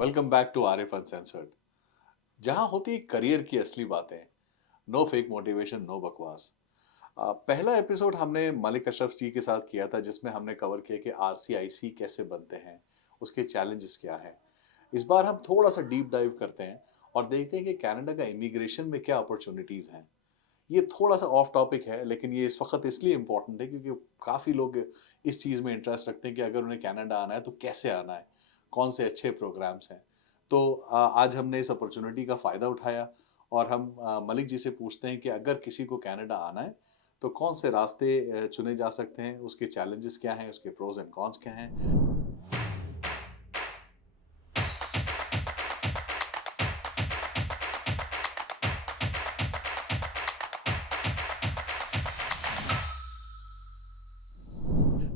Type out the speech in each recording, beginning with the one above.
Welcome back to Arif uncensored. जहां होती है करियर की असली बातें। नो फेक मोटिवेशन, नो बकवास। पहला एपिसोड हमने मलिक अशरफ जी के साथ किया था जिसमें हमने कवर किया कि आरसीआईसी कैसे बनते हैं, उसके चैलेंजेस क्या हैं। इस बार हम थोड़ा सा डीप डाइव करते हैं और देखते हैं कि कनाडा का इमिग्रेशन में क्या अपॉर्चुनिटीज हैं। ये थोड़ा सा ऑफ टॉपिक है लेकिन ये इस वक्त इसलिए इम्पोर्टेंट है क्योंकि काफ़ी लोग इस चीज़ में इंटरेस्ट रखते हैं कि अगर उन्हें कनाडा आना है तो कैसे आना है, कौन से अच्छे प्रोग्राम्स हैं। तो आज हमने इस अपॉर्चुनिटी का फ़ायदा उठाया और हम मलिक जी से पूछते हैं कि अगर किसी को कनाडा आना है तो कौन से रास्ते चुने जा सकते हैं, उसके चैलेंजेस क्या हैं, उसके प्रोज एंड कॉन्स क्या हैं।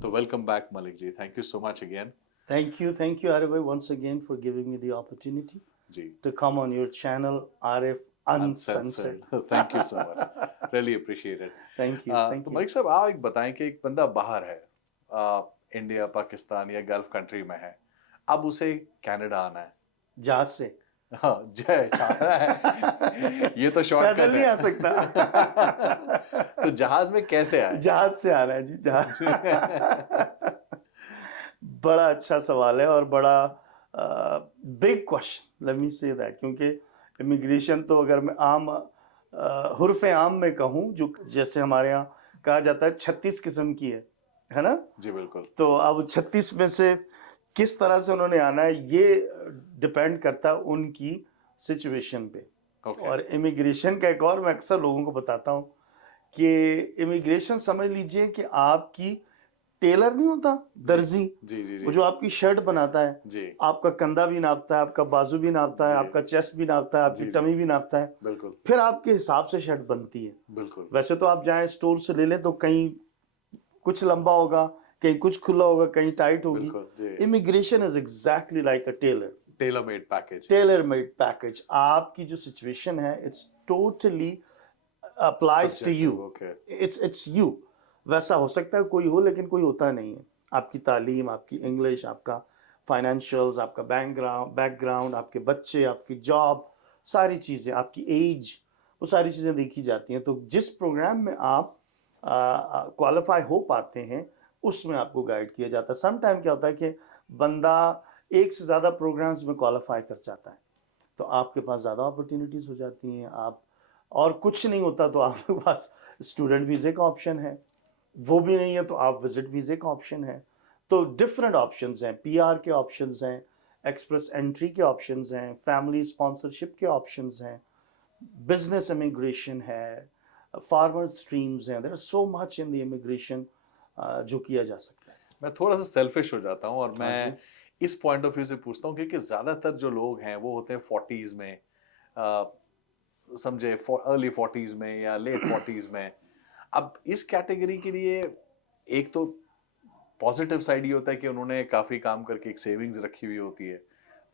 तो welcome back Malik ji, thank you so much again. Thank you, Arif, once again for giving me the opportunity जी, to come on your channel, Arif Uncensored. Uncensored, thank you so much, really appreciated. Thank you, तो thank you. Malik साहब आप एक बताएं कि एक बंदा बाहर है, इंडिया, पाकिस्तान या गल्फ कंट्री में है, अब उसे कनाडा आना है। जहाज से हाँ, जय चाहता है। ये तो शॉर्टकट पैदल नहीं है। आ सकता। तो जहाज में कैसे आए? जहाज से आ रहा है जी, जहाज। बड़ा अच्छा सवाल है और बड़ा big question, let me say that, क्योंकि इमिग्रेशन तो अगर मैं आम हुर्फ आम में कहूँ, जो जैसे हमारे यहाँ कहा जाता है 36 किस्म की है ना। जी बिल्कुल। तो अब 36 में से किस तरह से उन्होंने आना है ये डिपेंड करता है उनकी सिचुएशन पे। ओके। और इमिग्रेशन का एक और मैं अक्सर लोगों को बताता हूँ कि इमिग्रेशन समझ लीजिए कि आपकी टेलर नहीं होता, दर्जी, जी जी जी वो जो आपकी शर्ट बनाता है, जी आपका कंधा भी नापता है, आपका बाजू भी नापता है, जी आपका चेस्ट भी नापता है, आपकी जी जी टमी भी नापता है, बिल्कुल फिर आपके हिसाब से शर्ट बनती है। बिल्कुल वैसे तो आप जाएं स्टोर से ले लें तो कहीं कुछ लंबा होगा, कहीं कुछ खुला होगा, कहीं टाइट होगी। बिल्कुल जी। Immigration is exactly like a tailor, tailor made package. Tailor made package. आपकी जो सिचुएशन है it's totally applies to you, subjective, okay. It's you. वैसा हो सकता है कोई हो, लेकिन कोई होता नहीं है। आपकी तालीम, आपकी इंग्लिश, आपका फाइनेंशियल्स, आपका बैकग्राउंड, आपके बच्चे, आपकी जॉब, सारी चीज़ें, आपकी एज, वो सारी चीज़ें देखी जाती हैं। तो जिस प्रोग्राम में आप क्वालिफाई हो पाते हैं उसमें आपको गाइड किया जाता है। सम टाइम क्या होता है कि बंदा एक से ज़्यादा प्रोग्राम्स में क्वालिफाई कर जाता है, तो आपके पास ज़्यादा अपॉर्चुनिटीज़ हो जाती हैं। आप और कुछ नहीं होता तो आपके पास स्टूडेंट वीज़े का ऑप्शन है, वो भी नहीं है तो आप विजिट वीज़े का ऑप्शन है। तो डिफरेंट ऑप्शंस हैं, पीआर के ऑप्शंस हैं, एक्सप्रेस एंट्री के ऑप्शंस हैं, फैमिली स्पॉन्सरशिप के ऑप्शंस हैं, बिजनेस इमिग्रेशन है, फार्मर स्ट्रीम्स हैं। There are so much in the immigration जो किया जा सकता है। मैं थोड़ा सा सेल्फिश हो जाता हूँ और हाँ जी। मैं इस पॉइंट ऑफ व्यू से पूछता हूँ क्योंकि ज्यादातर जो लोग हैं वो होते हैं 40s में, अ, समझे अर्ली 40s में या लेट 40s में। अब इस कैटेगरी के लिए एक तो पॉजिटिव साइड ये होता है कि उन्होंने काफ़ी काम करके एक सेविंग्स रखी हुई होती है,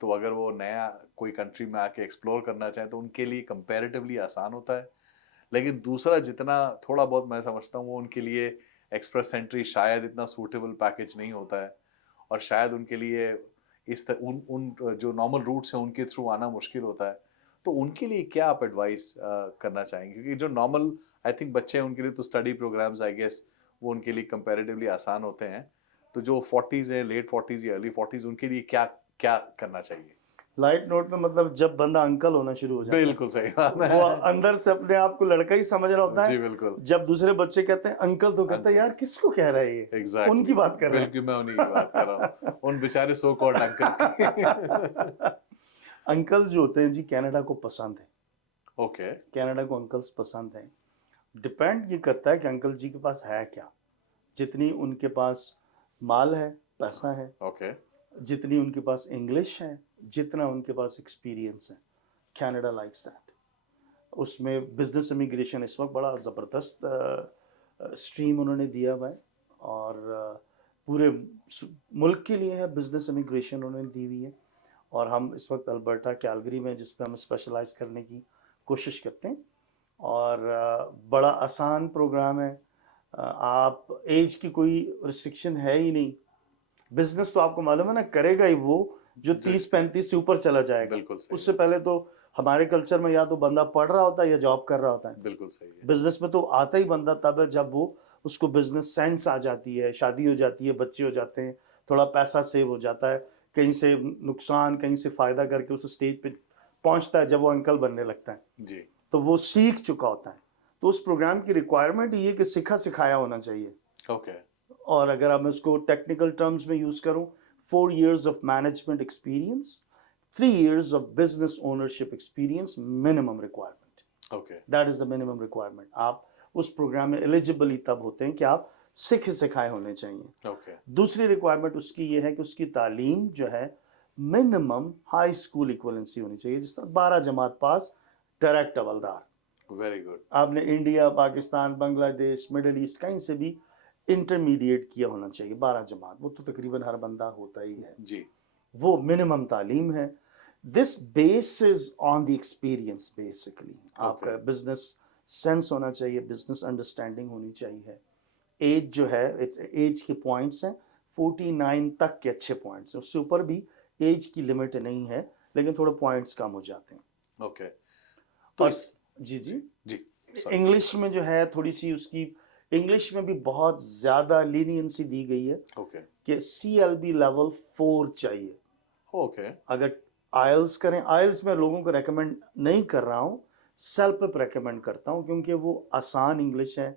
तो अगर वो नया कोई कंट्री में आके एक्सप्लोर करना चाहें तो उनके लिए कंपैरेटिवली आसान होता है। लेकिन दूसरा जितना थोड़ा बहुत मैं समझता हूँ वो उनके लिए एक्सप्रेस एंट्री शायद इतना सूटेबल पैकेज नहीं होता है और शायद उनके लिए उन उन जो नॉर्मल रूट्स हैं उनके थ्रू आना मुश्किल होता है। तो उनके लिए क्या आप एडवाइस करना चाहेंगे, क्योंकि जो नॉर्मल आई थिंक बच्चे हैं उनके लिए तो स्टडी प्रोग्राम्स आई गेस वो उनके लिए कंपैरेटिवली आसान होते हैं। तो जो 40s है, लेट 40s या अर्ली 40s, उनके लिए क्या क्या करना चाहिए? लाइट नोट में मतलब जब बंदा अंकल होना शुरू हो जाता है, बिल्कुल सही बात वो है। अंदर से अपने आप को लड़का ही समझ रहा होता जी है। बिल्कुल। जब दूसरे बच्चे कहते हैं अंकल तो कहता है अंकल, यार किसको कह रहा है ये, एग्जैक्टली उनकी बात कर रहे बिल्कुल मैं उन्हीं की बात कर रहा हूँ, हैं। उन बेचारे सो कॉल्ड अंकल्स की। अंकल जो होते हैं जी कनाडा को पसंद है, ओके कनाडा को अंकल्स पसंद हैं। डिपेंड ये करता है कि अंकल जी के पास है क्या। जितनी उनके पास माल है, पैसा है, ओके जितनी उनके पास इंग्लिश है, जितना उनके पास एक्सपीरियंस है, कनाडा लाइक्स दैट। उसमें बिजनेस इमिग्रेशन इस वक्त बड़ा ज़बरदस्त स्ट्रीम उन्होंने दिया हुआ है और पूरे मुल्क के लिए है बिजनेस इमिग्रेशन उन्होंने दी हुई है। और हम इस वक्त अल्बर्टा कैलगरी में जिस पे हम स्पेशलाइज करने की कोशिश करते हैं और बड़ा आसान प्रोग्राम है। आप एज की कोई रिस्ट्रिक्शन है ही नहीं। बिजनेस तो आपको मालूम है ना, करेगा ही वो जो जी। 30-35 से ऊपर चला जाएगा। बिल्कुल सही उससे पहले तो हमारे कल्चर में या तो बंदा पढ़ रहा होता है या जॉब कर रहा होता है। बिल्कुल सही है। बिजनेस में तो आता ही बंदा तब है जब वो उसको बिजनेस सेंस आ जाती है, शादी हो जाती है, बच्चे हो जाते हैं, थोड़ा पैसा सेव हो जाता है, कहीं से नुकसान कहीं से फायदा करके उस स्टेज पे पहुंचता है जब वो अंकल बनने लगता है, जी। तो वो सीख चुका होता है। तो उस प्रोग्राम की रिक्वायरमेंट ये कि सीखा सिखाया होना चाहिए। ओके। और अगर आप इसको टेक्निकल टर्म्स में यूज करूं, 4 years of management experience, 3 years of business ownership experience, minimum requirement. Okay. That is the minimum requirement. आप उस प्रोग्राम में एलिजिबल ही तब होते हैं कि आप सीखे सिखाए होने चाहिए। ओके। दूसरी रिक्वायरमेंट उसकी ये है कि उसकी तालीम जो है मिनिमम हाई स्कूल इक्वलेंसी होनी चाहिए, जिस तरह 12 जमात पास, डायरेक्ट हवलदार। Very good. आपने India, Pakistan, Bangladesh, Middle East कहीं से भी इंटरमीडिएट किया होना चाहिए, 12 जमात, वो तो तकरीबन हर बंदा होता ही है। जी। वो मिनिमम तालीम है। This base is on the experience basically. आपका बिजनेस सेंस होना चाहिए, बिजनेस अंडरस्टैंडिंग होनी चाहिए। एज जो है, एज के पॉइंट्स हैं 49 तक के अच्छे पॉइंट्स हैं, उससे ऊपर भी एज की लिमिट नहीं है, लेकिन थोड़े पॉइंट्स कम हो जाते हैं। ओके। तो और इस जी जी जी sorry। इंग्लिश में जो है थोड़ी सी उसकी, इंग्लिश में भी बहुत ज़्यादा लीनियंसी दी गई है ओके। कि CLB लेवल 4 चाहिए। ओके। अगर आयल्स करें, आयल्स में लोगों को रेकमेंड नहीं कर रहा हूँ, सेल्फ रेकमेंड करता हूँ, क्योंकि वो आसान इंग्लिश है,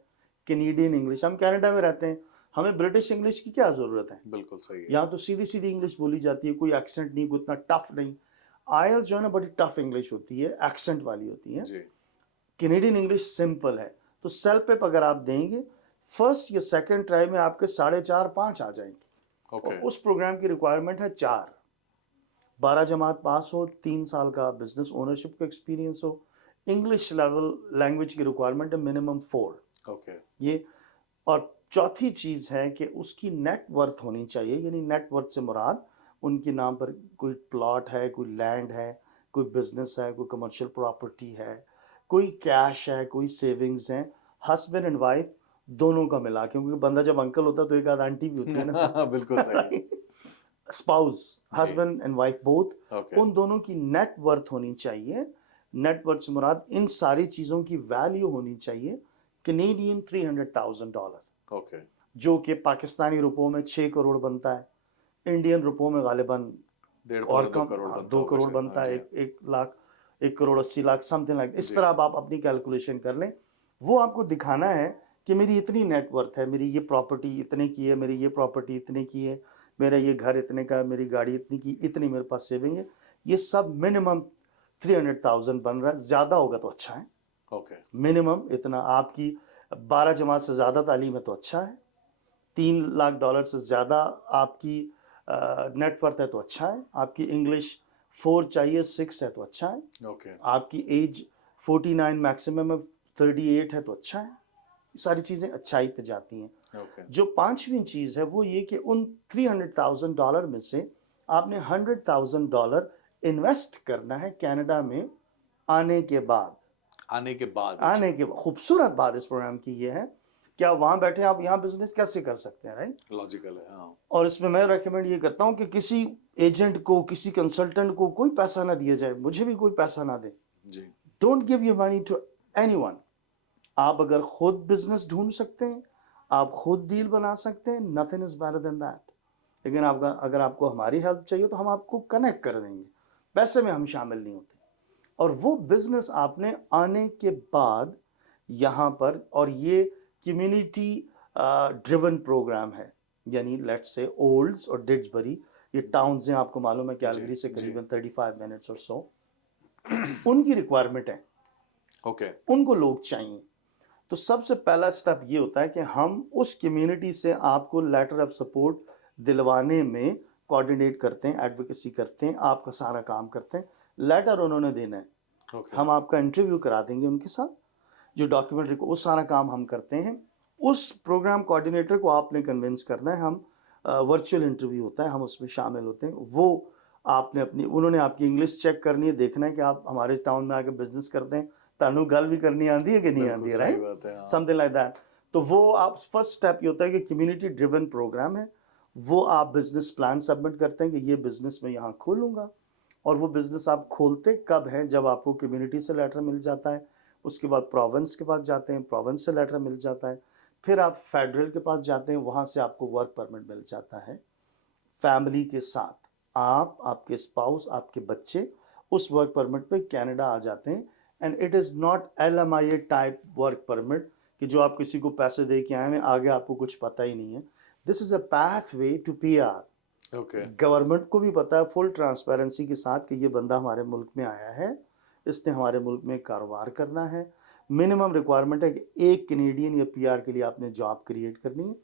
कैनेडियन इंग्लिश। हम कनाडा में रहते हैं, हमें ब्रिटिश इंग्लिश की क्या ज़रूरत है? बिल्कुल सही है। यहाँ तो सीधी सीधी इंग्लिश बोली जाती है, कोई एक्सेंट नहीं, कोई इतना टफ नहीं। आयल्स जो है ना बड़ी टफ इंग्लिश होती है, एक्सेंट वाली होती है। जी। कैनेडियन इंग्लिश सिंपल है। तो सेल्फ पेप अगर आप देंगे, फर्स्ट या सेकंड ट्राई में आपके 4.5-5 आ जाएंगे। ओके। और उस प्रोग्राम की रिक्वायरमेंट है 4, 12 जमात पास हो, 3 साल का बिजनेस ओनरशिप का एक्सपीरियंस हो, इंग्लिश लेवल लैंग्वेज की रिक्वायरमेंट है मिनिमम 4। ओके। ये, और चौथी चीज है कि उसकी नेट वर्थ होनी चाहिए, यानी नेट वर्थ से मुराद उनके नाम पर कोई प्लॉट है, कोई लैंड है, कोई बिजनेस है, कोई कमर्शियल प्रॉपर्टी है, कोई कैश है, कोई सेविंग्स है, हस्बैंड एंड वाइफ दोनों का मिला, क्योंकि बंदा जब अंकल होता है तो एक आध आंटी भी होती है ना। बिल्कुल सही। Spouse, husband and wife both, okay. उन दोनों की नेट वर्थ होनी चाहिए। नेट वर्थ से मुराद इन सारी चीजों की वैल्यू होनी चाहिए कैनेडियन $300,000, ओके। जो कि पाकिस्तानी रुपयों में 6 करोड़ बनता है, इंडियन रुपयों में गालिबन 1.5 और पौने 2 कम, करोड़ हाँ, बनता 2 होगा करोड़ शायद। बनता हाँ है, जी। 1 लाख, 1 करोड़ 80 लाख, समथिंग लाइक इस जी। तरह आप अपनी कैलकुलेशन कर लें। वो आपको दिखाना है कि मेरी इतनी नेटवर्थ है, मेरी ये प्रॉपर्टी इतने की है, मेरी ये प्रॉपर्टी इतने की है, मेरा ये घर इतने का है, मेरी गाड़ी इतनी की, इतनी मेरे पास सेविंग है। ये सब मिनिमम 300,000 बन रहा है, ज़्यादा होगा तो अच्छा है। ओके। मिनिमम इतना, आपकी 12 जमात से ज़्यादा तालीम है तो अच्छा है, $3 लाख से ज़्यादा आपकी नेटवर्थ है तो अच्छा है, आपकी इंग्लिश 4 चाहिए, 6 है तो अच्छा है, ओके। आपकी एज 49 मैक्सिमम है, 38 है तो अच्छा है। ये सारी चीज़ें अच्छाई पे जाती हैं। ओके। जो पांचवी चीज़ है वो ये कि उन $300,000 में से आपने $100,000 इन्वेस्ट करना है कनाडा में आने के बाद। आने के बाद। आने के खूबसूरत बात इस प्रोग्राम की ये है कि आप वहाँ बैठे आप यहाँ बिजनेस कैसे कर सकते हैं, राइट? लॉजिकल है। हाँ। और इसमें मैं रेकमेंड ये करता हूँ कि किसी एजेंट को, किसी कंसल्टेंट को कोई पैसा ना दिया जाए, मुझे भी कोई पैसा ना दे। जी। Don't give your money to anyone. आप अगर खुद बिजनेस ढूंढ सकते हैं, आप खुद डील बना सकते हैं, nothing is better than that. लेकिन आपका, अगर आपको हमारी हेल्प चाहिए तो हम आपको कनेक्ट कर देंगे, पैसे में हम शामिल नहीं होते। और वो बिजनेस आपने आने के बाद यहाँ पर, और ये कम्युनिटी ड्रिवन प्रोग्राम है, यानी लेट्स से ओल्ड्स और डिड्सबरी, ये टाउन्स हैं, आपको मालूम है कैलगरी से करीबन 35 मिनट्स और सो, उनकी रिक्वायरमेंट है, ओके। उनको लोग चाहिए। तो सबसे पहला स्टेप ये होता है कि हम उस कम्युनिटी से आपको लेटर ऑफ सपोर्ट दिलवाने में कोऑर्डिनेट करते हैं, एडवोकेसी करते हैं, आपका सारा काम करते हैं। लेटर उन्होंने देना है, ओके। हम आपका इंटरव्यू करा देंगे उनके साथ, जो डॉक्यूमेंट्री को, वो सारा काम हम करते हैं। उस प्रोग्राम कोऑर्डिनेटर को आपने कन्विंस करना है, हम वर्चुअल इंटरव्यू होता है, हम उसमें शामिल होते हैं। वो आपने अपनी, उन्होंने आपकी इंग्लिश चेक करनी है, देखना है कि आप हमारे टाउन में आके बिजनेस करते हैं, तानू गल भी करनी आती है कि नहीं आती है, राइट? बात है। हाँ। Something like that. तो वो आप फर्स्ट स्टेप ये होता है कि कम्युनिटी ड्रिवन प्रोग्राम है, वो आप बिजनेस प्लान सबमिट करते हैं कि ये बिजनेस मैं यहाँ खोलूंगा, और वो बिजनेस आप खोलते कब हैं, जब आपको कम्युनिटी से लेटर मिल जाता है, उसके बाद प्रोविंस के पास जाते हैं, प्रोविंस से लेटर मिल जाता है, फिर आप फेडरल के पास जाते हैं, वहाँ से आपको वर्क परमिट मिल जाता है। फैमिली के साथ आप, आपके स्पाउस, आपके बच्चे उस वर्क परमिट पे कनाडा आ जाते हैं। And it is not LMIA type work permit कि जो आप किसी को पैसे दे के आए हैं, आगे आपको कुछ पता ही नहीं है। This is a pathway to PR। Okay. Government को भी पता है फुल ट्रांसपेरेंसी के साथ कि ये बंदा हमारे मुल्क में आया है, इसने हमारे मुल्क में कारोबार करना है। मिनिमम रिक्वायरमेंट है कि एक कैनेडियन या PR के लिए आपने जॉब क्रिएट करनी है,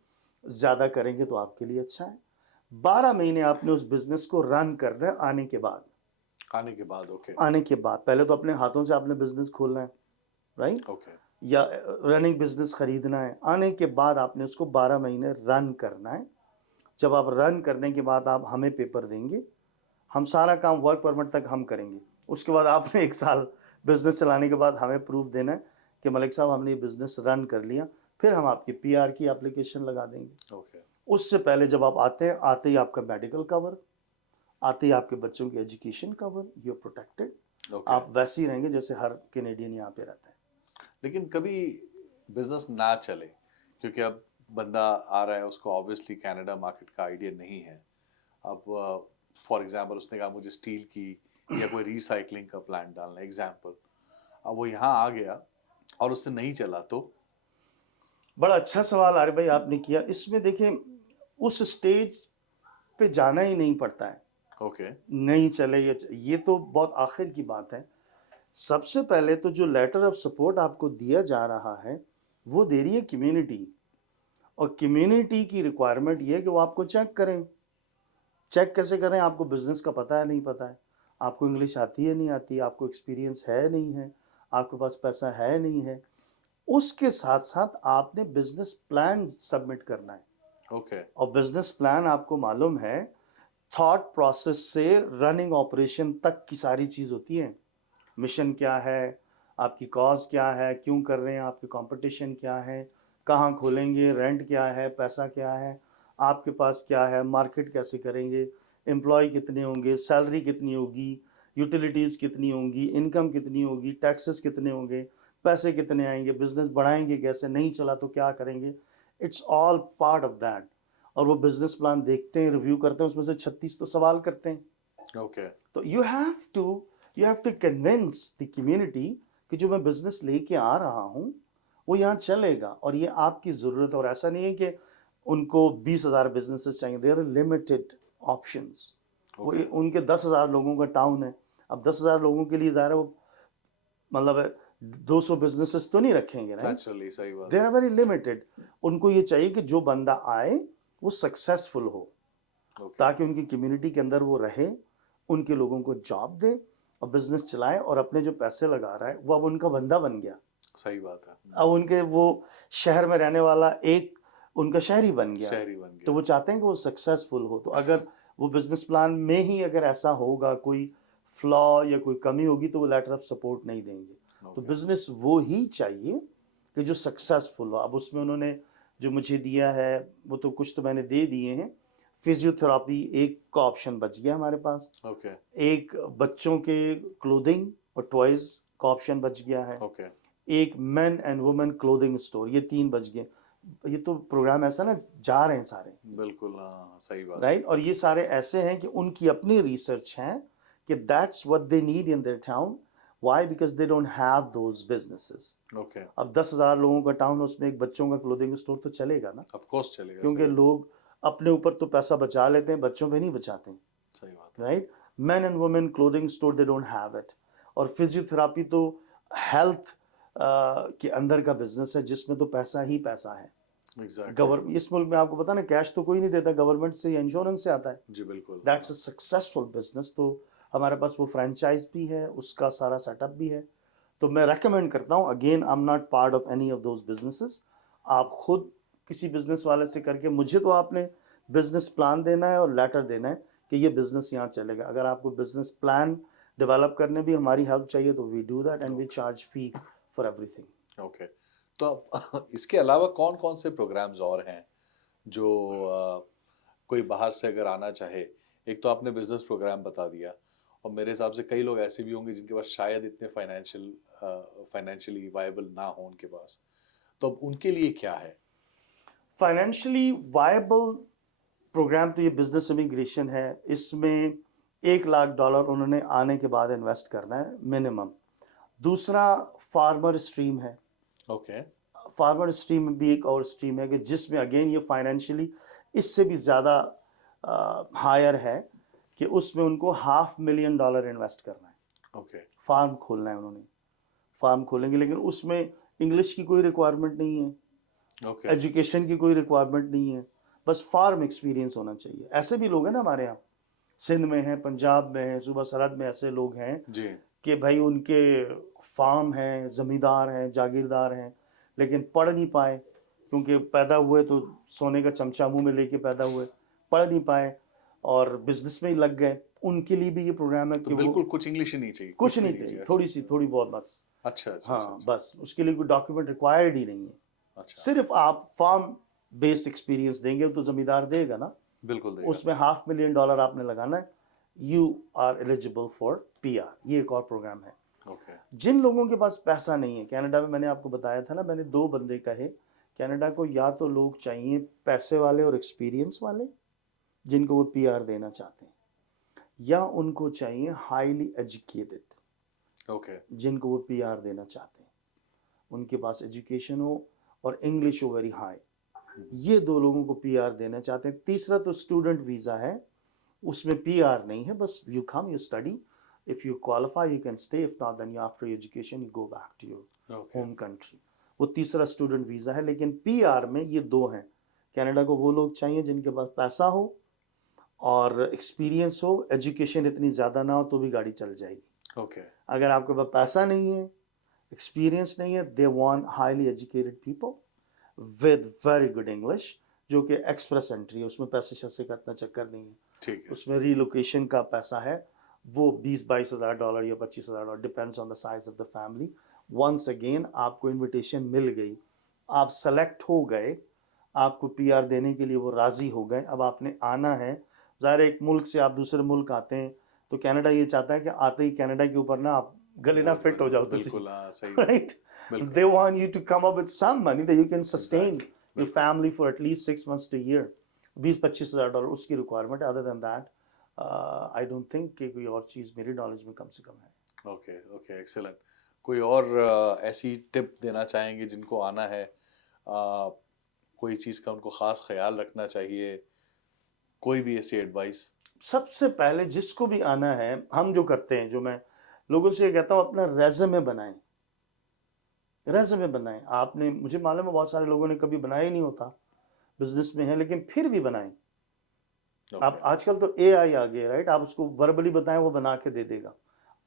ज़्यादा करेंगे तो आपके लिए अच्छा है। 12 महीने आपने उस बिजनेस को रन करना है आने के बाद। आने के बाद, ओके। आने के बाद पहले तो अपने हाथों से आपने बिजनेस खोलना है, राइट, ओके। या रनिंग बिजनेस खरीदना है। आने के बाद आपने उसको 12 महीने रन करना है। जब आप रन करने के बाद आप हमें पेपर देंगे, हम सारा काम वर्क परमिट तक हम करेंगे। उसके बाद आपने 1 साल बिजनेस चलाने के बाद हमें प्रूफ देना है कि मलिक साहब हमने ये बिजनेस रन कर लिया, फिर हम आपकी PR की एप्लीकेशन लगा देंगे। ओके। उससे पहले जब आप आते हैं, आते ही आपका मेडिकल कवर, आते ही आपके बच्चों की education cover, you are protected. Okay. आप वैसे ही रहेंगे जैसे हर कैनेडियन यहाँ पे रहता है। लेकिन कभी बिजनेस ना चले, क्योंकि अब बंदा आ रहा है, उसको ऑब्वियसली कनाडा मार्केट का आइडिया नहीं है। अब फॉर एग्जांपल उसने कहा मुझे स्टील की या कोई रिसाइकलिंग का प्लांट डालना है, एग्जांपल। अब वो यहाँ आ गया और उससे नहीं चला तो? बड़ा अच्छा सवाल आरिफ भाई आपने किया। इसमें देखिए, उस स्टेज पे जाना ही नहीं पड़ता है। ओके। नहीं चले ये तो बहुत आखिर की बात है। सबसे पहले तो जो लेटर ऑफ सपोर्ट आपको दिया जा रहा है, वो दे रही है कम्युनिटी। और कम्युनिटी की रिक्वायरमेंट ये है कि वो आपको चेक करें। चेक कैसे करें? आपको बिजनेस का पता है नहीं पता है, आपको इंग्लिश आती है नहीं आती, आपको एक्सपीरियंस है नहीं है, आपके पास पैसा है नहीं है। उसके साथ साथ आपने बिजनेस प्लान सबमिट करना है। ओके। और बिजनेस प्लान आपको मालूम है, थॉट प्रोसेस से रनिंग ऑपरेशन तक की सारी चीज़ होती है। मिशन क्या है, आपकी कॉज क्या है, क्यों कर रहे हैं, आपकी कंपटीशन क्या है, कहाँ खोलेंगे, रेंट क्या है, पैसा क्या है, आपके पास क्या है, मार्केट कैसे करेंगे, एम्प्लॉय कितने होंगे, सैलरी कितनी होगी, यूटिलिटीज़ कितनी होंगी, इनकम कितनी होगी, टैक्सेस कितने होंगे, पैसे कितने आएंगे, बिजनेस बढ़ाएंगे कैसे, नहीं चला तो क्या करेंगे। It's all part of that. और वो बिजनेस प्लान देखते हैं, रिव्यू करते हैं, उसमें से 36 तो सवाल करते हैं। ओके। तो you have to convince the community कि जो मैं बिजनेस लेके आ रहा हूँ वो यहाँ चलेगा और ये आपकी ज़रूरत है। और ऐसा नहीं है कि उनको 20,000 बिजनेसेस चाहिए, देयर आर लिमिटेड ऑप्शंस। वो ओके। उनके 10,000 लोगों का टाउन है। अब 10,000 लोगों के लिए ज़ाहिर है वो, मतलब 200 बिजनेसेस तो नहीं रखेंगे, राइट। नेचुरली, सही बात दे है। Are very limited. उनको ये चाहिए कि जो बंदा आए वो सक्सेसफुल हो, ओके। ताकि उनकी कम्युनिटी के अंदर वो रहे, उनके लोगों को जॉब दे और बिजनेस चलाए, और अपने जो पैसे लगा रहा है वो अब उनका बंदा बन गया। सही बात है। अब उनके वो शहर में रहने वाला एक उनका शहरी बन गया। शहरी बन तो गया। वो चाहते हैं कि वो सक्सेसफुल हो। तो अगर वो बिजनेस प्लान में ही अगर ऐसा होगा, कोई फ्लॉ या कोई कमी होगी, तो वो लेटर ऑफ सपोर्ट नहीं देंगे। तो ओके। बिजनेस वो ही चाहिए कि जो सक्सेसफुल हो। अब उसमें उन्होंने जो मुझे दिया है वो तो कुछ तो मैंने दे दिए हैं। फिजियोथेरापी एक का ऑप्शन बच गया हमारे पास, ओके। एक बच्चों के क्लोथिंग और टॉयज का ऑप्शन बच गया है, ओके। एक main and women clothing store, ये 3 बच गए। ये तो प्रोग्राम ऐसा ना, जा रहे हैं सारे, बिल्कुल, हाँ, सही बात है। राइट। और ये सारे ऐसे हैं कि उनकी अपनी रिसर्च है कि that's what they need in their town. Why? Because they don't have those businesses. Okay. अब 10,000 लोगों का टाउन, उसमें एक बच्चों का क्लोथिंग स्टोर तो चलेगा ना, ऑफ कोर्स चलेगा, क्योंकि सही। लोग अपने ऊपर तो पैसा बचा लेते हैं, बच्चों पे नहीं बचाते, सही बात है। Right. Main and women clothing store they don't have it. और फिजियोथेरापी तो हेल्थ के अंदर का बिजनेस है, जिसमें तो पैसा ही पैसा है। एग्जैक्टली। इस मुल्क में आपको पता ना, कैश तो कोई नहीं देता, गवर्नमेंट से या इंश्योरेंस से आता है। जी बिल्कुल। That's a successful business. तो हमारे पास वो फ्रेंचाइज भी है, उसका सारा सेटअप भी है। तो मैं रेकमेंड करता हूँ, again I am not part of any of those businesses. आप खुद किसी बिजनेस वाले से करके, मुझे तो आपने बिजनेस प्लान देना है और लेटर देना है कि ये बिजनेस यहाँ चलेगा। अगर आपको बिजनेस प्लान डेवलप करने भी हमारी हेल्प चाहिए तो we do that, and we charge fee for everything. Okay. तो अब इसके अलावा कौन कौन से प्रोग्राम्स और हैं जो कोई बाहर से अगर आना चाहे, एक तो आपने बिजनेस प्रोग्राम बता दिया, और मेरे हिसाब से कई लोग ऐसे भी होंगे जिनके पास शायद इतने फाइनेंशियली वायबल ना हो उनके पास, तो अब उनके लिए क्या है? फाइनेंशियली वायबल प्रोग्राम तो ये बिजनेस इमिग्रेशन है। इसमें $1 लाख उन्होंने आने के बाद इन्वेस्ट करना है मिनिमम। दूसरा फार्मर स्ट्रीम है। ओके। फार्मर स्ट्रीम भी एक और स्ट्रीम है कि जिसमें अगेन ये फाइनेंशियली इससे भी ज़्यादा हायर है कि उसमें उनको $500,000 इन्वेस्ट करना है। ओके। फार्म खोलना है उन्होंने, फार्म खोलेंगे, लेकिन उसमें इंग्लिश की कोई रिक्वायरमेंट नहीं है, ओके। एजुकेशन की कोई रिक्वायरमेंट नहीं है, बस फार्म एक्सपीरियंस होना चाहिए। ऐसे भी लोग हैं ना हमारे यहाँ, सिंध में हैं, पंजाब में हैं, सूबा सरहद में ऐसे लोग हैं जी। कि भाई उनके फार्म हैं, जमींदार हैं, जागीरदार हैं, लेकिन पढ़ नहीं पाए क्योंकि पैदा हुए तो सोने का चमचा मुंह में लेके पैदा हुए, पढ़ नहीं पाए और बिजनेस में ही लग गए। उनके लिए भी ये प्रोग्राम है तो कि वो बिल्कुल कुछ इंग्लिश ही नहीं चाहिए, कुछ भी नहीं चाहिए। चाहिए, अच्छा। थोड़ी बहुत बस। अच्छा अच्छा हाँ, अच्छा। बस उसके लिए कोई डॉक्यूमेंट रिक्वायर्ड ही नहीं है। अच्छा। सिर्फ आप फार्म बेस्ड एक्सपीरियंस देंगे तो जमींदार देगा ना, बिल्कुल देगा। उसमें $500,000 आपने लगाना है, you are eligible for PR। ये एक और प्रोग्राम है। ओके। जिन लोगों के पास पैसा नहीं है, कनाडा में मैंने आपको बताया था ना, मैंने 2 बंदे कहे, कनाडा को या तो लोग चाहिए पैसे वाले और एक्सपीरियंस वाले जिनको वो PR देना चाहते हैं, या उनको चाहिए हाईली एजुकेटेड ओके। जिनको वो PR देना चाहते हैं, उनके पास एजुकेशन हो और इंग्लिश हो वेरी हाई। ये 2 लोगों को PR देना चाहते हैं। तीसरा तो स्टूडेंट वीज़ा है, उसमें PR नहीं है, बस you come, you study, if you qualify you can stay, if not then you after education you go back to your okay. Home country. वो तीसरा स्टूडेंट वीज़ा है। लेकिन PR में ये 2 हैं। कनाडा को वो लोग चाहिए जिनके पास पैसा हो और एक्सपीरियंस हो, एजुकेशन इतनी ज़्यादा ना हो तो भी गाड़ी चल जाएगी। ओके। अगर आपके पास पैसा नहीं है, एक्सपीरियंस नहीं है, they want highly educated people with very good English, जो कि एक्सप्रेस एंट्री है, उसमें पैसे शैसे का इतना चक्कर नहीं है। ठीक है। उसमें रीलोकेशन का पैसा है, वो $20-22 या $25,000, depends on the size of the family. Once again आपको इनविटेशन मिल गई, आप सेलेक्ट हो गए, आपको PR देने के लिए वो राजी हो गए, अब आपने आना है। ज़ाहिर एक मुल्क से आप दूसरे मुल्क आते हैं तो कनाडा ये चाहता है कि आते ही कनाडा के ऊपर ना आप गले ना फिट हो जाओ, तो बिल्कुल। हाँ, सही। right? बिल्कुल। They want you to come up with some money that you can sustain Exactly. your बिल्कुल। family for at least 6 months to a year. $20-25,000 उसकी रिक्वायरमेंट है। Other than that I don't think कि कोई और चीज़ मेरी knowledge में कम से कम है। Okay okay, excellent. कोई और ऐसी टिप देना चाहेंगे जिनको आना है, कोई चीज़ का उनको खास ख्याल रखना चाहिए, कोई भी ऐसी एडवाइस? सबसे पहले जिसको भी आना है, हम जो करते हैं, जो मैं लोगों से ये कहता हूँ, अपना रेज़्यूमे बनाएं। रेज़्यूमे बनाएं। आपने, मुझे मालूम है बहुत सारे लोगों ने कभी बनाया ही नहीं होता, बिजनेस में है, लेकिन फिर भी बनाएं। आप आजकल तो AI आ गए, राइट? आप उसको वर्बली बताएं, वो बना के दे देगा।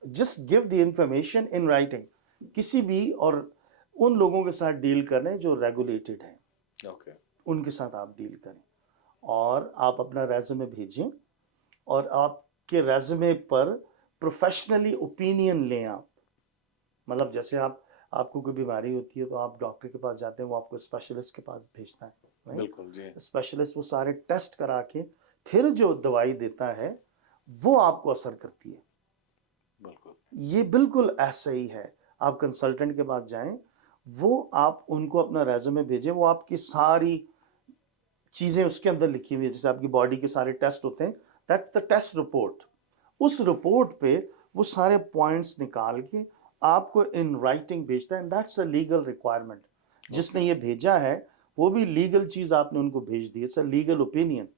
Just give the information in writing. किसी भी, और उन लोगों के साथ डील करें जो रेगुलेटेड हैं, ओके। उनके साथ आप डील करें और आप अपना रेज़्यूमे भेजें और आपके रेज़्यूमे पर प्रोफेशनली ओपिनियन लें आप। मतलब जैसे आपको कोई बीमारी होती है तो आप डॉक्टर के पास जाते हैं, वो आपको स्पेशलिस्ट के पास भेजता है, right? बिल्कुल जी। स्पेशलिस्ट वो सारे टेस्ट करा के फिर जो दवाई देता है वो आपको असर करती है। बिल्कुल। ये बिल्कुल ऐसा ही है। आप कंसल्टेंट के पास जाएं, वो आप उनको अपना रेज़्यूमे भेजें, वो आपकी सारी चीज़ें उसके अंदर लिखी हुई है, जैसे आपकी बॉडी के सारे टेस्ट होते हैं, दैट्स द टेस्ट रिपोर्ट। उस रिपोर्ट पे वो सारे पॉइंट्स निकाल के आपको इन राइटिंग भेजता है, and that's a legal requirement. जिसने ये भेजा है वो भी लीगल चीज़ आपने उनको भेज दी, इट्स अ लीगल ओपिनियन।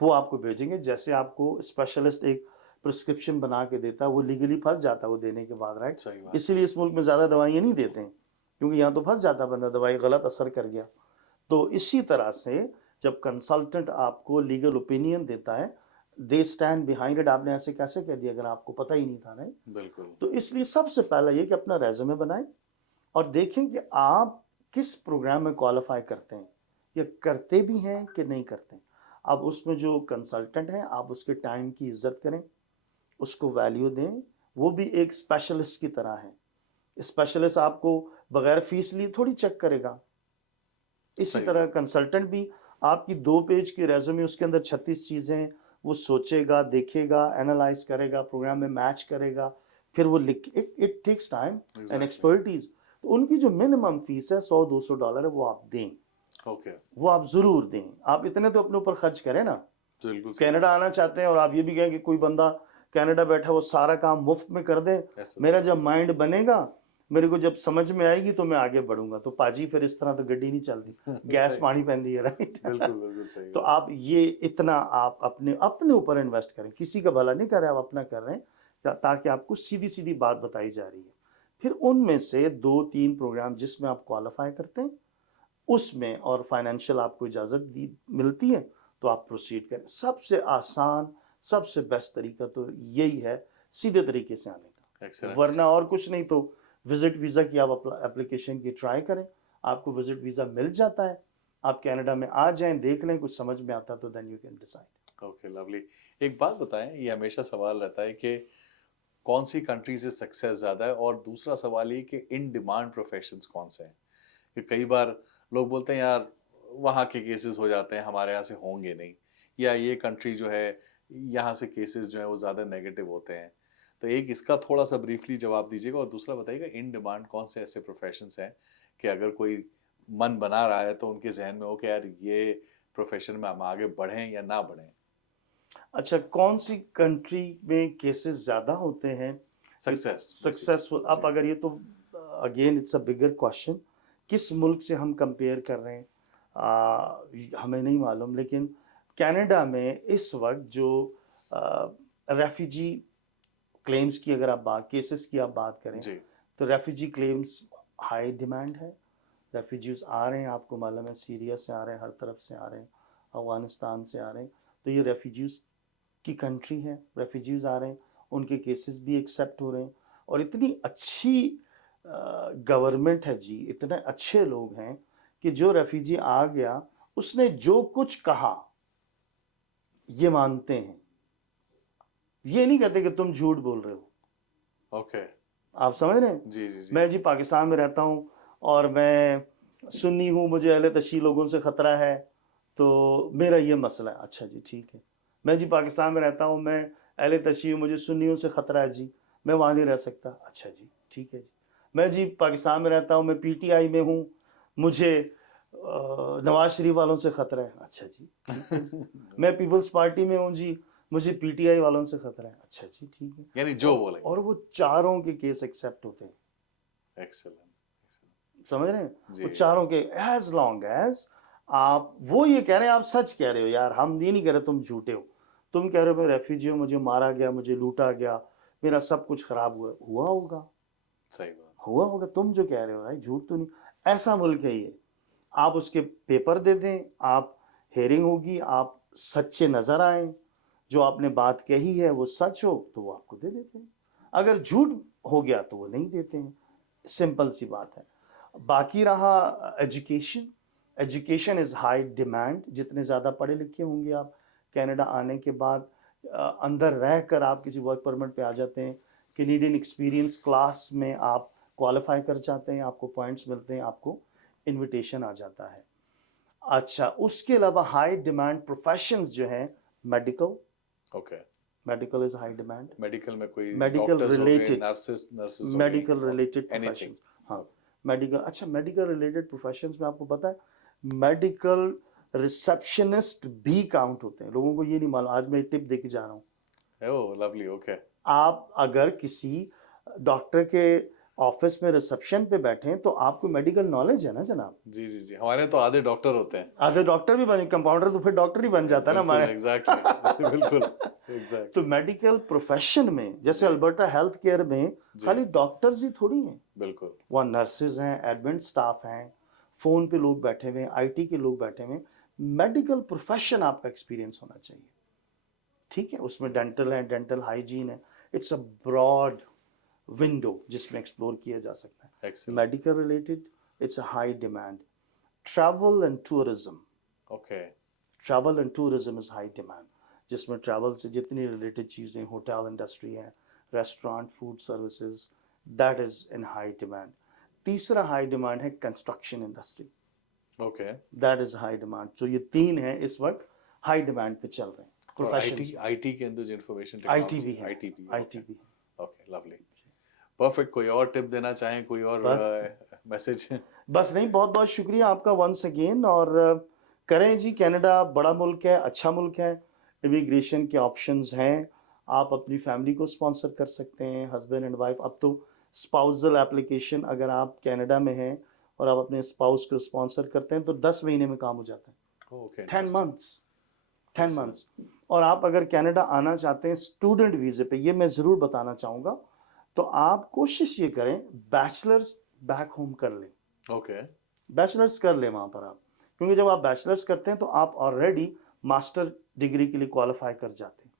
वो आपको भेजेंगे। जैसे आपको स्पेशलिस्ट एक प्रिस्क्रिप्शन बना के देता है, वो लीगली फंस जाता है वो देने के बाद, राइट? सही बात। इसीलिए इस मुल्क में ज़्यादा दवाइयाँ नहीं देते हैं, क्योंकि यहाँ तो फंस जाता बंदा, दवाई गलत असर कर गया। तो इसी तरह से जब कंसल्टेंट आपको लीगल ओपिनियन देता है, दे स्टैंड बिहाइंड इट। आपने ऐसे कैसे कह दिया अगर आपको पता ही नहीं था, नहीं? बिल्कुल। तो इसलिए सबसे पहला ये कि अपना रेज़्यूमे बनाएं और देखें कि आप किस प्रोग्राम में क्वालिफाई करते हैं, या करते भी हैं कि नहीं करते हैं। अब उसमें जो कंसल्टेंट है, आप उसके टाइम की इज्जत करें, उसको वैल्यू दें। वो भी एक स्पेशलिस्ट की तरह है। स्पेशलिस्ट आपको बगैर फीस लिए थोड़ी चेक करेगा। इसी सही तरह कंसल्टेंट भी आपकी 2 पेज की रेज़्यूमे, उसके अंदर 36 चीज़ें हैं, वो सोचेगा, देखेगा, एनालाइज़ करेगा, प्रोग्राम में मैच करेगा, फिर वो लिख it it takes time and exactly. Expertise. तो उनकी जो मिनिमम फीस है $100-200 है, वो आप दें, ओके। वो आप ज़रूर दें। आप इतने तो अपने ऊपर खर्च करें ना। बिल्कुल सही कनाडा आना चाहते हैं और आप ये भी कहें कि कोई बंदा कनाडा बैठा वो सारा काम मुफ्त में कर दे, ऐसा मेरा जब माइंड बनेगा, मेरे को जब समझ में आएगी तो मैं आगे बढ़ूंगा। तो पाजी फिर इस तरह तो गड्डी नहीं चलती, गैस सही। पानी पैंदी है, राइट। बिल्कुल बिल्कुल सही तो बात। आप ये इतना आप अपने अपने ऊपर इन्वेस्ट करें, किसी का भला नहीं कर रहे, आप अपना कर रहे हैं, ताकि आपको सीधी सीधी बात बताई जा रही है। फिर उनमें से 2-3 प्रोग्राम जिसमें आप क्वालिफाई करते हैं, उसमें और फाइनेंशियल आपको इजाज़त दी मिलती है, तो आप प्रोसीड करें। सबसे आसान, सबसे बेस्ट तरीका तो यही है, सीधे तरीके से आने का। एक्सेलेंट। वरना और कुछ नहीं तो विजिट वीज़ा की आप एप्लीकेशन की ट्राई करें, आपको विजिट वीज़ा मिल जाता है, आप कनाडा में आ जाएं, देख लें, कुछ समझ में आता तो then you can decide. Okay lovely. एक बात बताएं, ये हमेशा सवाल रहता है कि कौन सी कंट्री से सक्सेस ज़्यादा है, और दूसरा सवाल ये कि इन डिमांड प्रोफेशंस कौन से हैं। कि कई बार लोग बोलते हैं यार वहाँ के केसेस हो जाते हैं, हमारे यहाँ से होंगे नहीं, या ये कंट्री जो है यहाँ से केसेस जो है वो ज़्यादा नेगेटिव होते हैं। तो एक इसका थोड़ा सा ब्रीफली जवाब दीजिएगा, और दूसरा बताइएगा इन डिमांड कौन से ऐसे प्रोफेशंस हैं कि अगर कोई मन बना रहा है तो उनके जहन में हो कि यार ये प्रोफेशन में हम आगे बढ़ें या ना बढ़ें। अच्छा, कौन सी कंट्री में केसेस ज़्यादा होते हैं? सक्सेस सक्सेसफुल, अब अगर ये तो again it's a bigger question, किस मुल्क से हम कंपेयर कर रहे हैं, हमें नहीं मालूम, लेकिन कनाडा में इस वक्त जो रेफ्यूजी क्लेम्स की अगर आप बात, केसेस की आप बात करें, जी। तो रेफ्यूजी क्लेम्स हाई डिमांड है। रेफ्यूजीज आ रहे हैं, आपको मालूम है, सीरिया से आ रहे हैं, हर तरफ से आ रहे हैं, अफगानिस्तान से आ रहे हैं। तो ये रेफ्यूजीज की कंट्री है, रेफ्यूजीज आ रहे हैं, उनके केसेस भी एक्सेप्ट हो रहे हैं, और इतनी अच्छी गवर्नमेंट है जी, इतने अच्छे लोग हैं कि जो रेफ्यूजी आ गया, उसने जो कुछ कहा ये मानते हैं, ये नहीं कहते कि तुम झूठ बोल रहे हो। ओके। आप समझ रहे हैं? जी जी जी। मैं जी पाकिस्तान में रहता हूँ और मैं सुन्नी हूँ, मुझे अहले तशी लोगों से ख़तरा है, तो मेरा ये मसला है। अच्छा जी, ठीक है। मैं जी पाकिस्तान में रहता हूँ, मैं अहले तशी हूँ, मुझे सुन्नियों से ख़तरा है जी, मैं वहाँ नहीं रह सकता। अच्छा जी, ठीक है जी। मैं जी पाकिस्तान में रहता हूँ, मैं पीटीआई में हूँ, मुझे नवाज शरीफ वालों से ख़तरा है। अच्छा जी, ठीक है जी। मैं पीपल्स पार्टी में हूँ जी, मुझे पीटीआई वालों से ख़तरा है। अच्छा जी, ठीक है। यानी जो बोलेंगे। और वो चारों के केस एक्सेप्ट होते हैं। Excellent excellent. समझ रहे हैं? वो जी। चारों के, एज लॉन्ग एज आप वो ये कह रहे हैं, आप सच कह रहे हो यार, हम ये नहीं कह रहे तुम झूठे हो, तुम कह रहे हो मैं रेफ्यूजी हूँ, मुझे मारा गया, मुझे लूटा गया, मेरा सब कुछ खराब हुआ होगा, सही बात। हुआ होगा, तुम जो कह रहे हो भाई झूठ तो नहीं। ऐसा मुल्क है ये। आप उसके पेपर दे दें, आप हेयरिंग होगी, आप सच्चे नजर आए, जो आपने बात कही है वो सच हो तो वो आपको दे देते हैं, अगर झूठ हो गया तो वो नहीं देते हैं। सिंपल सी बात है। बाकी रहा education, education is high demand. जितने ज़्यादा पढ़े लिखे होंगे आप, कनाडा आने के बाद अंदर रह कर आप किसी वर्क परमिट पे आ जाते हैं, कैनेडियन एक्सपीरियंस क्लास में आप क्वालिफाई कर जाते हैं, आपको पॉइंट्स मिलते हैं, आपको इनविटेशन आ जाता है। अच्छा, उसके अलावा हाई डिमांड प्रोफेशंस जो हैं, medical, okay. Medical is high demand. Medical में कोई मेडिकल डॉक्टर्स हो गए, रिलेटेड, नर्सेस नर्सेस हो गई, मेडिकल रिलेटेड एनीथिंग। प्रोफेशंस, हाँ, मेडिकल। अच्छा, मेडिकल रिलेटेड प्रोफेशंस में आपको पता है, मेडिकल रिसेप्शनिस्ट भी काउंट होते हैं। लोगों को ये नहीं मालूम, आज मैं टिप दे के जा रहा हूँ। ओह लवली। ओके। आप अगर किसी डॉक्टर के ऑफिस में रिसेप्शन पे बैठे हैं तो आपको मेडिकल नॉलेज है ना जनाब। जी जी जी, हमारे तो आधे डॉक्टर होते हैं। आधे डॉक्टर भी बने, कंपाउंडर तो फिर डॉक्टर ही बन जाता है ना बिल्कुल हमारे। एग्जैक्टली। बिल्कुल तो एग्जैक्टली। मेडिकल प्रोफेशन में, जैसे जी अल्बर्टा हेल्थ केयर में जी। खाली डॉक्टर्स ही थोड़ी हैं, बिल्कुल। वहाँ नर्सेज हैं, एडमिन स्टाफ हैं, फ़ोन पे लोग बैठे हुए हैं, आईटी के लोग बैठे हुए हैं। मेडिकल प्रोफेशन आपका एक्सपीरियंस होना चाहिए, ठीक है? उसमें डेंटल है, डेंटल हाइजीन है, इट्स अ ब्रॉड विंडो जिसमें एक्सप्लोर किया जा सकता है। Excellent. Medical related it's a high demand. Travel and tourism, okay. Travel and tourism is high demand, जिसमें ट्रैवल से जितनी रिलेटेड चीज़ें, होटल इंडस्ट्री है, restaurant, food services, that is in high demand. तीसरा हाई डिमांड है construction industry. Okay. That is high demand. तो ये 3 हैं इस वक्त हाई डिमांड पे चल रहे हैं और प्रोफेशंस। आईटी के अंदर जो इंफॉर्मेशन आईटी टेक्नोलॉजी भी है, आईटी भी आईटी भी है। Okay lovely perfect. कोई और टिप देना चाहें, कोई और बस मैसेज? बस नहीं, बहुत बहुत शुक्रिया आपका वंस अगेन। और करें जी, कनाडा बड़ा मुल्क है, अच्छा मुल्क है, इमिग्रेशन के ऑप्शंस हैं। आप अपनी फैमिली को स्पॉन्सर कर सकते हैं, हस्बैंड एंड वाइफ। अब तो स्पाउसल एप्लीकेशन, अगर आप कनाडा में हैं और आप अपने स्पाउस को स्पॉन्सर करते हैं तो 10 महीने में काम हो जाता है। Okay 10 months, 10 Excellent. मंथ्स। और आप अगर कनाडा आना चाहते हैं स्टूडेंट वीज़े पे, ये मैं ज़रूर बताना चाहूँगा, तो आप कोशिश ये करें बैचलर्स बैक होम कर लें। ओके बैचलर्स कर लें वहाँ पर आप, क्योंकि जब आप बैचलर्स करते हैं तो आप ऑलरेडी मास्टर डिग्री के लिए क्वालिफाई कर जाते हैं।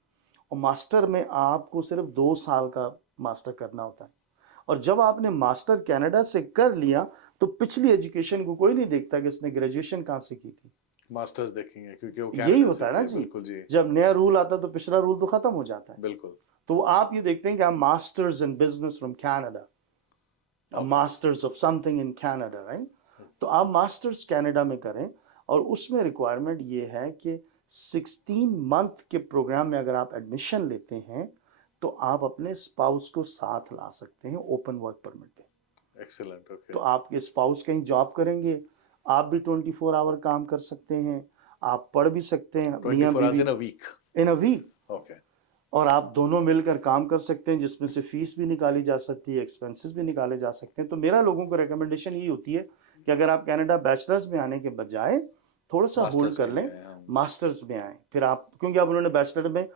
और मास्टर में आपको सिर्फ 2 साल का मास्टर करना होता है। और जब आपने मास्टर कनाडा से कर लिया तो पिछली एजुकेशन को कोई नहीं देखता कि इसने ग्रेजुएशन कहाँ से की थी। मास्टर्स देखेंगे क्योंकि वो यही कनाडा होता है ना से जी। बिल्कुल जी जब नया रूल आता है तो पिछला रूल तो खत्म हो जाता है। बिल्कुल तो आप ये देखते हैं कि I'm masters in business from Canada, a Okay. masters of something in Canada, right? तो आप मास्टर्स कनाडा में करें और उसमें रिक्वायरमेंट ये है कि 16 मंथ के प्रोग्राम में अगर आप एडमिशन लेते हैं तो आप अपने स्पाउस को साथ ला सकते हैं ओपन वर्क परमिट पे। एक्सीलेंट ओके तो आपके स्पाउस कहीं जॉब करेंगे, आप भी 24 आवर काम कर सकते हैं, आप पढ़ भी सकते हैं, मियाँ 24 hours बीवी in a week in a week. Okay और आप दोनों मिलकर काम कर सकते हैं, जिसमें से फीस भी निकाली जा सकती है, एक्सपेंसेस भी निकाले जा सकते हैं। तो मेरा लोगों को रिकमेंडेशन यही होती है कि अगर आप कनाडा बैचलर्स में आने के बजाय थोड़ा सा होल्ड मास्टर्स कर के लें, लिए हम मास्टर्स में आए, फिर आप, क्योंकि अब उन्होंने बैचलर में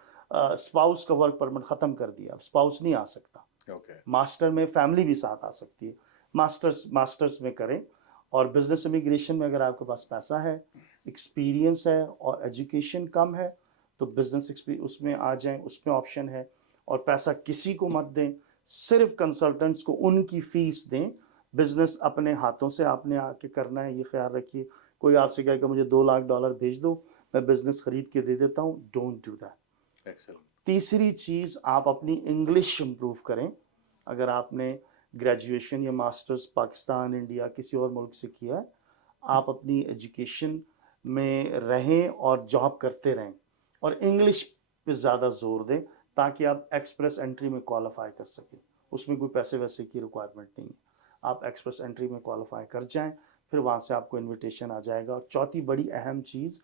स्पाउस का वर्क परमिट खत्म कर दिया, अब स्पाउस नहीं आ सकता। ओके मास्टर में फैमिली भी साथ आ सकती है। मास्टर्स में करें। और बिजनेस इमिग्रेशन में अगर आपके पास पैसा है, एक्सपीरियंस है और एजुकेशन कम है तो बिजनेस उसमें आ जाएं, उसमें ऑप्शन है। और पैसा किसी को मत दें, सिर्फ कंसल्टेंट्स को उनकी फीस दें। बिजनेस अपने हाथों से आपने आके करना है, ये ख्याल रखिए। कोई आपसे कहेगा मुझे $2 लाख भेज दो, मैं बिजनेस खरीद के दे देता हूँ, डोंट डू दैट। एक्सीलेंट तीसरी चीज़, आप अपनी इंग्लिश इम्प्रूव करें। अगर आपने ग्रेजुएशन या मास्टर्स पाकिस्तान, इंडिया, किसी और मुल्क से किया है, आप अपनी एजुकेशन में रहें और जॉब करते रहें और इंग्लिश पे ज़्यादा जोर दें ताकि आप एक्सप्रेस एंट्री में क्वालिफाई कर सकें। उसमें कोई पैसे वैसे की रिक्वायरमेंट नहीं है, आप एक्सप्रेस एंट्री में क्वालिफाई कर जाएं, फिर वहाँ से आपको इनविटेशन आ जाएगा। और चौथी बड़ी अहम चीज़,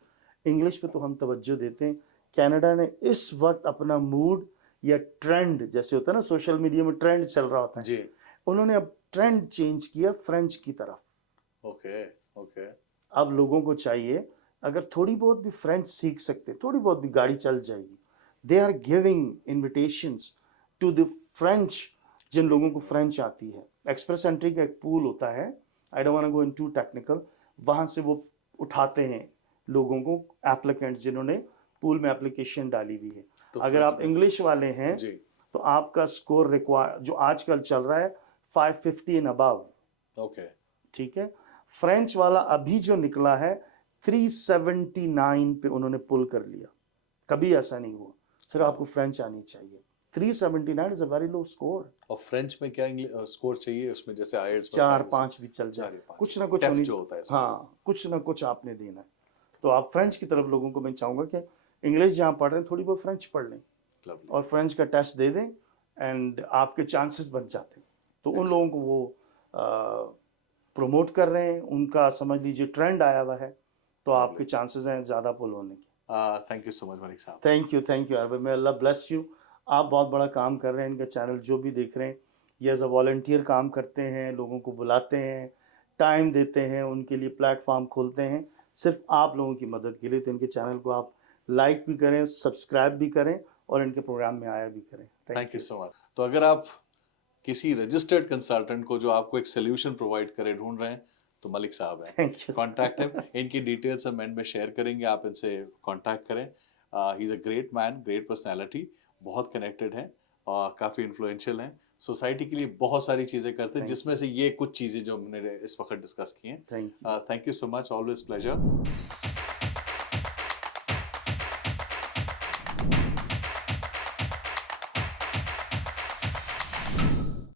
इंग्लिश पे तो हम तवज्जो देते हैं। कनाडा ने इस वक्त अपना मूड या ट्रेंड, जैसे होता है ना सोशल मीडिया में ट्रेंड चल रहा होता है, जी उन्होंने अब ट्रेंड चेंज किया फ्रेंच की तरफ। ओके ओके अब लोगों को चाहिए, अगर थोड़ी बहुत भी फ्रेंच सीख सकते, थोड़ी बहुत भी गाड़ी चल जाएगी। They are giving invitations to the French, जिन लोगों को फ्रेंच आती है। एक्सप्रेस एंट्री का एक पूल होता है, I don't want to go into technical, वहाँ से वो उठाते हैं लोगों को, एप्लीकेंट जिन्होंने पूल में एप्लीकेशन डाली हुई है। तो अगर आप इंग्लिश वाले हैं जी तो आपका स्कोर रिक्वायर जो आजकल चल रहा है 550 एंड अबव, ओके ठीक है। फ्रेंच वाला अभी जो निकला है 379 पे उन्होंने पुल कर लिया। कभी ऐसा नहीं हुआ, सिर्फ आपको फ्रेंच आनी चाहिए। 379 is a very low score. और फ्रेंच में क्या स्कोर चाहिए उसमें, जैसे आईएलटीएस में 4-5 भी चल जाए, कुछ ना कुछ टफ होनी, जो होता है इसमें। हाँ कुछ ना कुछ आपने देना है। तो आप फ्रेंच की तरफ लोगों को मैं चाहूँगा कि इंग्लिश जहाँ पढ़ रहे हैं थोड़ी बहुत फ्रेंच पढ़ लें Lovely. और फ्रेंच का टेस्ट दे दें एंड आपके चांसेस बन जाते हैं। तो उन लोगों को वो प्रमोट कर रहे हैं, उनका समझ लीजिए ट्रेंड आया हुआ है, तो आपके चांसेस हैं ज़्यादा पुल होने के। Thank you so much Malik साहब। थैंक यू अरब, मैं अल्लाह ब्लेस यू। आप बहुत बड़ा काम कर रहे हैं, इनका चैनल जो भी देख रहे हैं ये एज अ वॉल्टियर काम करते हैं, लोगों को बुलाते हैं, टाइम देते हैं, उनके लिए प्लेटफॉर्म खोलते हैं सिर्फ आप लोगों की मदद के लिए। तो इनके चैनल को आप लाइक भी करें, सब्सक्राइब भी करें और इनके प्रोग्राम में आया भी करें। Thank you so much. तो अगर आप किसी रजिस्टर्ड कंसल्टेंट को जो आपको एक सोल्यूशन प्रोवाइड करे ढूंढ रहे हैं तो मलिक साहब हैं, थैंक यू। Contact him. इनकी डिटेल्स हम एंड में शेयर करेंगे, आप इनसे कॉन्टैक्ट करें। He is a great man, great personality, बहुत कनेक्टेड हैं और काफ़ी इन्फ्लुएंशियल हैं। सोसाइटी के लिए बहुत सारी चीज़ें करते हैं, जिसमें से ये कुछ चीज़ें जो हमने इस वक्त डिस्कस की हैं। Thank you. Thank you so much, always pleasure.